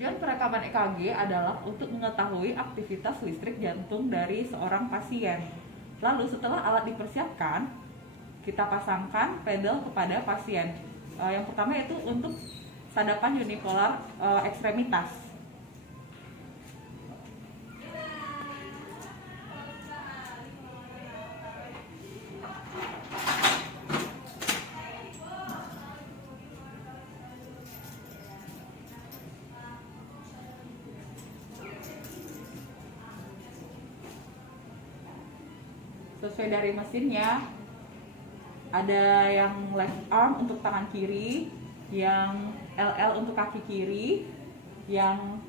Tujuan perekaman EKG adalah untuk mengetahui aktivitas listrik jantung dari seorang pasien. Lalu setelah alat dipersiapkan, kita pasangkan pedal kepada pasien. Yang pertama itu untuk sadapan unipolar ekstremitas. Sesuai dari mesinnya, ada yang left arm untuk tangan kiri, yang LL untuk kaki kiri, yang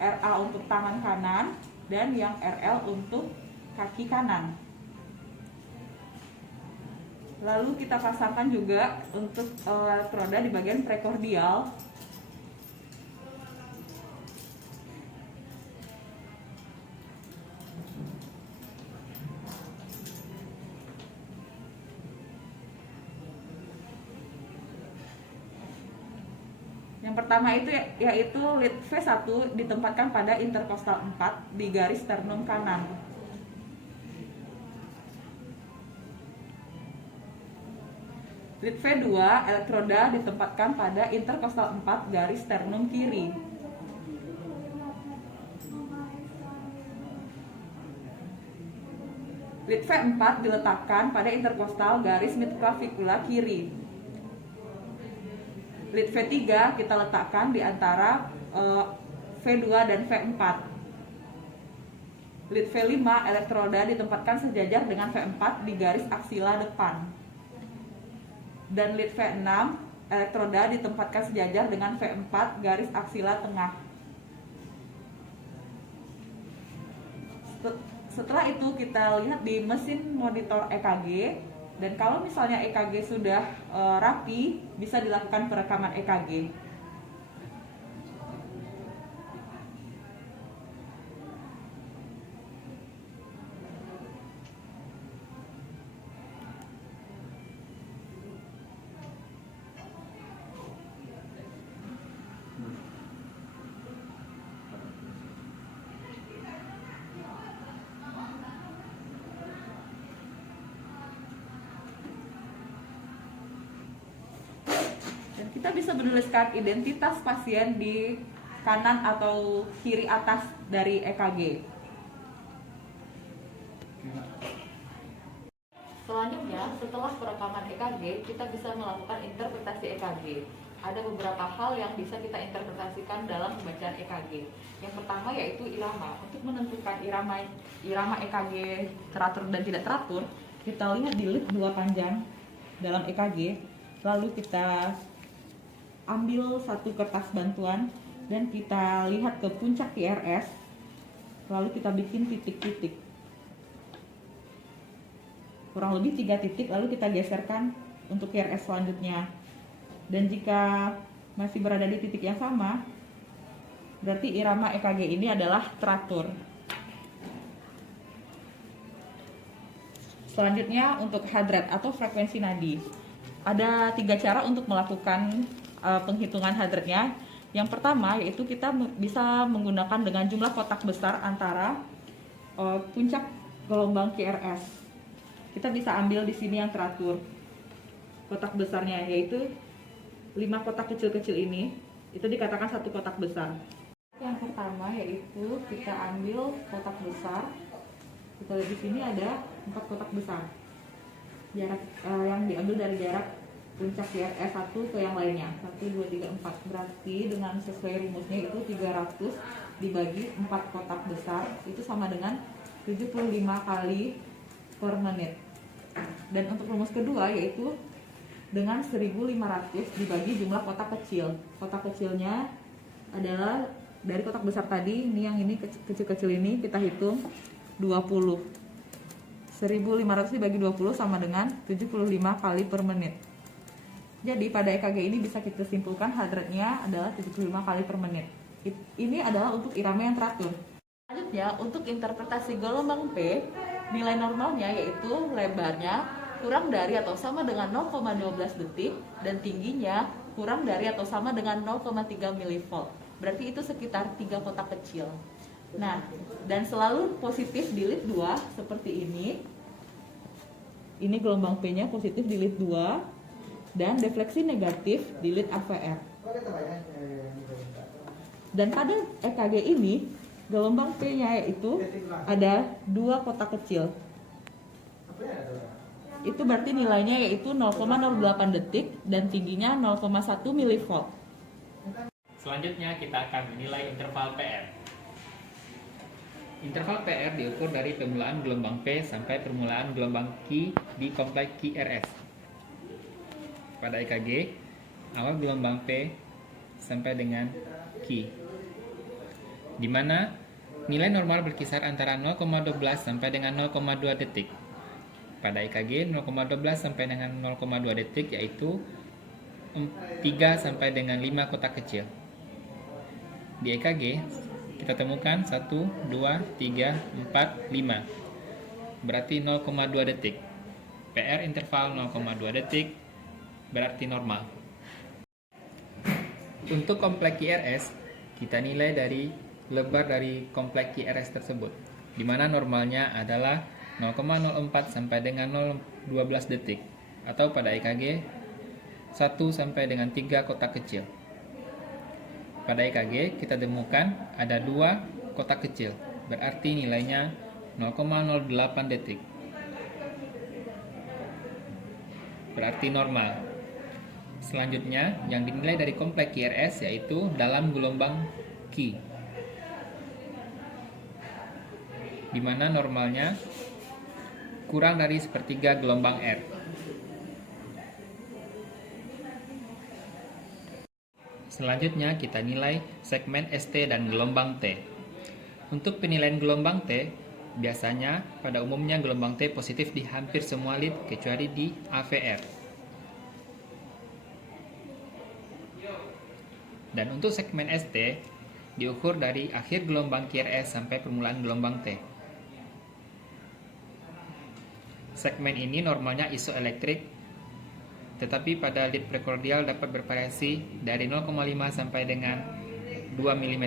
RA untuk tangan kanan, dan yang RL untuk kaki kanan. Lalu kita pasangkan juga untuk elektroda di bagian prekordial. Yang pertama itu yaitu lead V1 ditempatkan pada interkostal 4 di garis sternum kanan. Lead V2 elektroda ditempatkan pada interkostal 4 garis sternum kiri. Lead V4 diletakkan pada interkostal garis midclavicular kiri. Lead V3 kita letakkan di antara V2 dan V4. Lead V5 elektroda ditempatkan sejajar dengan V4 di garis aksila depan. Dan lead V6 elektroda ditempatkan sejajar dengan V4 garis aksila tengah. Setelah itu kita lihat di mesin monitor EKG. Dan kalau misalnya EKG sudah rapi, bisa dilakukan perekaman EKG. Dan kita bisa menuliskan identitas pasien di kanan atau kiri atas dari EKG. Selanjutnya, setelah perekaman EKG, kita bisa melakukan interpretasi EKG. Ada beberapa hal yang bisa kita interpretasikan dalam pembacaan EKG. Yang pertama yaitu irama. Untuk menentukan irama EKG teratur dan tidak teratur, kita lihat di lead 2 panjang dalam EKG. Lalu kita ambil satu kertas bantuan dan kita lihat ke puncak QRS, lalu kita bikin titik-titik, kurang lebih 3 titik, lalu kita geserkan untuk QRS selanjutnya. Dan jika masih berada di titik yang sama, berarti irama EKG ini adalah teratur. Selanjutnya untuk hadrat atau frekuensi nadi. Ada 3 cara untuk melakukan penghitungan hadratnya. Yang pertama yaitu kita bisa menggunakan dengan jumlah kotak besar antara puncak gelombang QRS. Kita bisa ambil di sini yang teratur kotak besarnya, yaitu 5 kotak kecil-kecil ini, itu dikatakan satu kotak besar. Yang pertama yaitu kita ambil kotak besar. Kita lihat di sini ada 4 kotak besar. Jarak yang diambil dari jarak puncak QRS 1 ke yang lainnya, 1, 2, 3, 4. Berarti dengan sesuai rumusnya itu 300 dibagi 4 kotak besar itu sama dengan 75 kali per menit. Dan untuk rumus kedua yaitu dengan 1500 dibagi jumlah kotak kecil. Kotak kecilnya adalah dari kotak besar tadi, ini yang ini kecil-kecil ini kita hitung 20. 1500 dibagi 20 sama dengan 75 kali per menit. Jadi pada EKG ini bisa kita simpulkan hadratnya adalah 75 kali per menit. Ini adalah untuk irama yang teratur. Selanjutnya untuk interpretasi gelombang P, nilai normalnya yaitu lebarnya kurang dari atau sama dengan 0,12 detik dan tingginya kurang dari atau sama dengan 0,3 mV. berarti itu sekitar 3 kotak kecil. Nah, dan selalu positif di lead 2 seperti ini. Ini gelombang P-nya positif di lead 2 dan defleksi negatif di lead AVR. Dan pada EKG ini gelombang P-nya yaitu ada 2 kotak kecil. Itu berarti nilainya yaitu 0,08 detik dan tingginya 0,1 mV. Selanjutnya kita akan menilai interval PR. Interval PR diukur dari permulaan gelombang P sampai permulaan gelombang Q di kompleks QRS. Pada EKG, awal gelombang P sampai dengan Q, di mana nilai normal berkisar antara 0,12 sampai dengan 0,2 detik. Pada EKG 0,12 sampai dengan 0,2 detik yaitu 3 sampai dengan 5 kotak kecil. Di EKG kita temukan 1, 2, 3, 4, 5. Berarti 0,2 detik. PR interval 0,2 detik berarti normal. Untuk kompleks QRS, kita nilai dari lebar dari kompleks QRS tersebut, di mana normalnya adalah 0,04 sampai dengan 0,12 detik, atau pada EKG 1 sampai dengan 3 kotak kecil. Pada EKG kita temukan ada 2 kotak kecil, berarti nilainya 0,08 detik. Berarti normal. Selanjutnya yang dinilai dari kompleks QRS yaitu dalam gelombang Q, di mana normalnya kurang dari sepertiga gelombang R. Selanjutnya kita nilai segmen ST dan gelombang T. Untuk penilaian gelombang T, biasanya pada umumnya gelombang T positif di hampir semua lead kecuali di AVR. Dan untuk segmen ST diukur dari akhir gelombang QRS sampai permulaan gelombang T. Segmen ini normalnya isoelektrik, tetapi pada lead prekordial dapat bervariasi dari 0,5 sampai dengan 2 mm.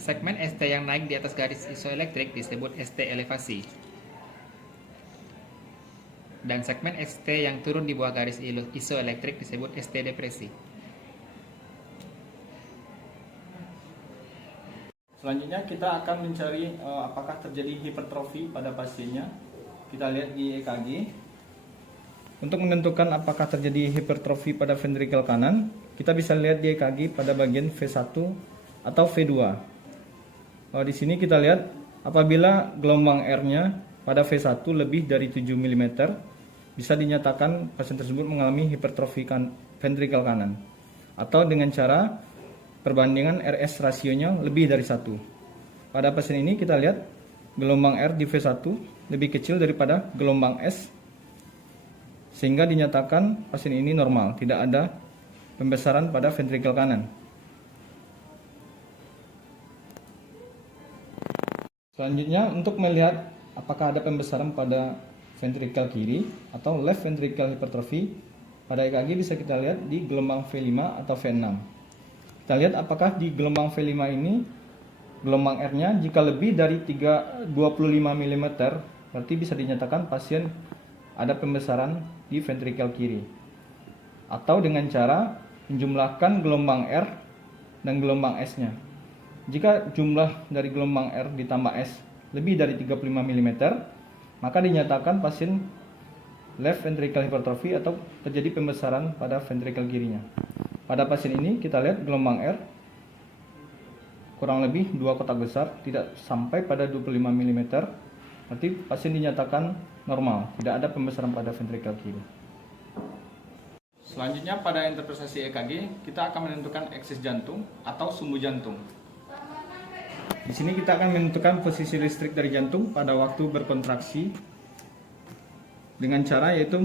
Segmen ST yang naik di atas garis isoelektrik disebut ST elevasi. Dan segmen ST yang turun di bawah garis isoelektrik disebut ST depresi. Selanjutnya kita akan mencari apakah terjadi hipertrofi pada pasiennya. Kita lihat di EKG. Untuk menentukan apakah terjadi hipertrofi pada ventrikel kanan, kita bisa lihat di EKG pada bagian V1 atau V2. Di sini kita lihat apabila gelombang R-nya pada V1 lebih dari 7 mm, bisa dinyatakan pasien tersebut mengalami hipertrofi ventrikel kanan. Atau dengan cara perbandingan RS rasionya lebih dari 1. Pada pasien ini kita lihat gelombang R di V1 lebih kecil daripada gelombang S, sehingga dinyatakan pasien ini normal, tidak ada pembesaran pada ventrikel kanan. Selanjutnya untuk melihat apakah ada pembesaran pada ventrikel kiri atau left ventricle hypertrophy, pada EKG bisa kita lihat di gelombang V5 atau V6. Kita lihat apakah di gelombang V5 ini gelombang R-nya jika lebih dari 25 mm, berarti bisa dinyatakan pasien ada pembesaran di ventrikel kiri. Atau dengan cara menjumlahkan gelombang R dan gelombang S-nya. Jika jumlah dari gelombang R ditambah S lebih dari 35 mm, maka dinyatakan pasien left ventricle hypertrophy atau terjadi pembesaran pada ventrikel kirinya. Pada pasien ini kita lihat gelombang R kurang lebih 2 kotak besar, tidak sampai pada 25 mm. Berarti pasien dinyatakan normal, tidak ada pembesaran pada ventrikel kiri. Selanjutnya pada interpretasi EKG, kita akan menentukan eksis jantung atau sumbu jantung. Di sini kita akan menentukan posisi listrik dari jantung pada waktu berkontraksi dengan cara yaitu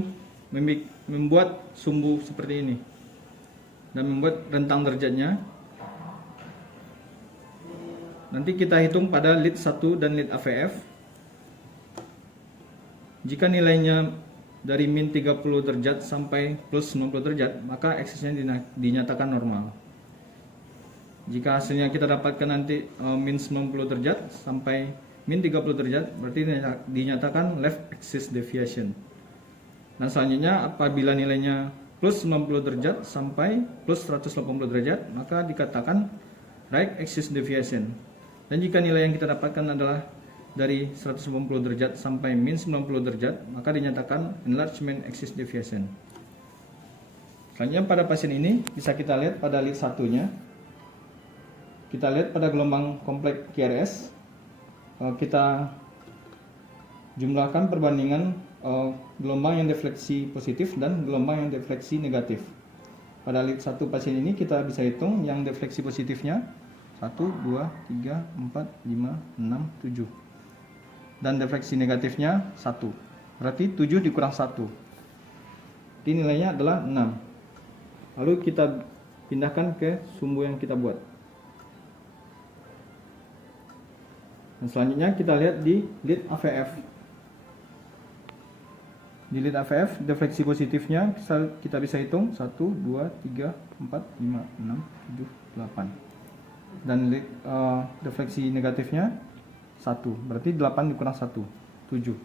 membuat sumbu seperti ini dan membuat rentang derajatnya. Nanti kita hitung pada lead 1 dan lead AVF. Jika nilainya dari min 30 derajat sampai plus 90 derajat, maka eksisnya dinyatakan normal. Jika hasilnya kita dapatkan nanti min 90 derajat sampai min 30 derajat, berarti dinyatakan left axis deviation. Dan selanjutnya apabila nilainya plus 90 derajat sampai plus 180 derajat, maka dikatakan right axis deviation. Dan jika nilai yang kita dapatkan adalah dari 180 derajat sampai min 90 derajat, maka dinyatakan enlargement axis deviation. Selanjutnya pada pasien ini bisa kita lihat pada lead satunya. Kita lihat pada gelombang kompleks QRS, kita jumlahkan perbandingan gelombang yang defleksi positif dan gelombang yang defleksi negatif. Pada lead 1 pasien ini kita bisa hitung yang defleksi positifnya 1, 2, 3, 4, 5, 6, 7. Dan defleksi negatifnya 1. Berarti 7 dikurang 1. Jadi nilainya adalah 6. Lalu kita pindahkan ke sumbu yang kita buat. Dan selanjutnya kita lihat di lead AVF. Di lead AVF defleksi positifnya kita bisa hitung 1, 2, 3, 4, 5, 6, 7, 8. Dan lead defleksi negatifnya 1. Berarti 8 dikurang 1, 7.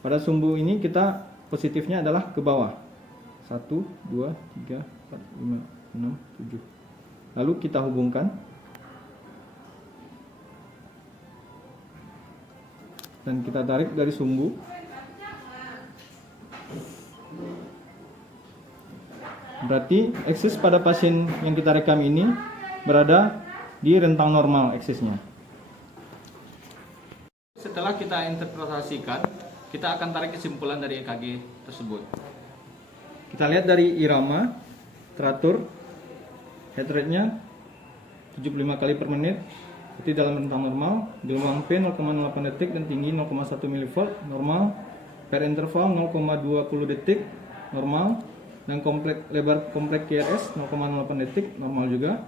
Pada sumbu ini kita positifnya adalah ke bawah. 1, 2, 3, 4, 5, 6, 7. Lalu kita hubungkan. Dan kita tarik dari sumbu. Berarti aksis pada pasien yang kita rekam ini berada di rentang normal aksisnya. Setelah kita interpretasikan, kita akan tarik kesimpulan dari EKG tersebut. Kita lihat dari irama teratur, heart rate-nya 75 kali per menit. Berarti dalam rentang normal, gelombang P 0,08 detik dan tinggi 0,1 mV normal, per interval 0,20 detik normal, dan lebar kompleks QRS 0,08 detik normal juga.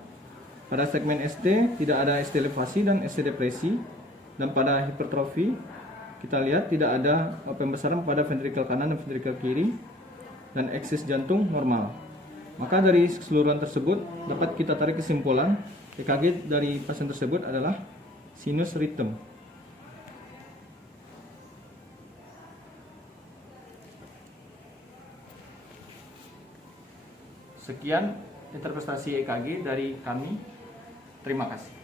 Pada segmen ST tidak ada ST elevasi dan ST depresi, dan pada hipertrofi kita lihat tidak ada pembesaran pada ventrikel kanan dan ventrikel kiri, dan aksis jantung normal. Maka dari keseluruhan tersebut dapat kita tarik kesimpulan EKG dari pasien tersebut adalah sinus rhythm. Sekian interpretasi EKG dari kami. Terima kasih.